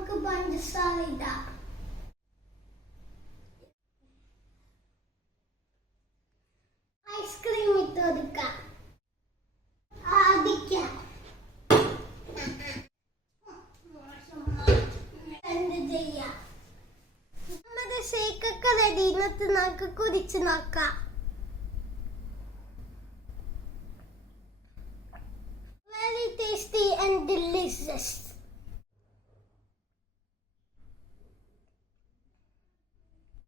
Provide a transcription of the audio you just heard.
നമുക്ക് പഞ്ചസാര ഇടാം. ഐസ്ക്രീം ഇട്ട് കൊടുക്കാം. നമ്മുടെ ഷേക്കൊക്കെ റെഡി. ഇന്നത്തെ നമുക്ക് കുടിച്ച് നോക്കാം. Very tasty and delicious.